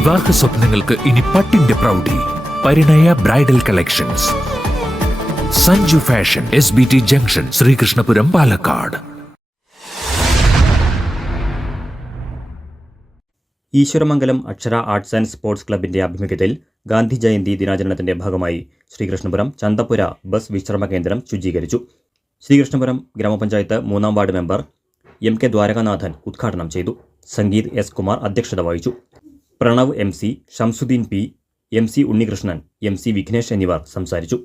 വിവാഹ സ്വപ്നങ്ങൾക്ക് ഇനി പട്ടിന്റെ പ്രൗഢി. Parinaya bridal collections. Sanju fashion, SBT junction, Sreekrishnapuram, Palakkad. Eswaramangalam Akshara arts and sports ക്ലബിന്റെ ആഭിമുഖ്യത്തിൽ ഗാന്ധി ജയന്തി ദിനാചരണത്തിന്റെ ഭാഗമായി ശ്രീകൃഷ്ണപുരം ചന്തപ്പുര ബസ് വിശ്രമ കേന്ദ്രം ശുചീകരിച്ചു. ശ്രീകൃഷ്ണപുരം ഗ്രാമപഞ്ചായത്ത് 3-ാം വാർഡ് മെമ്പർ MK ദ്വാരകാനാഥൻ ഉദ്ഘാടനം ചെയ്തു. സംഗീത് S കുമാർ അധ്യക്ഷത വഹിച്ചു. Pranav MC, Shamsuddin P, MC Unnikrishnan, MC Vignesh എന്നിവർ സംസാരിച്ചു.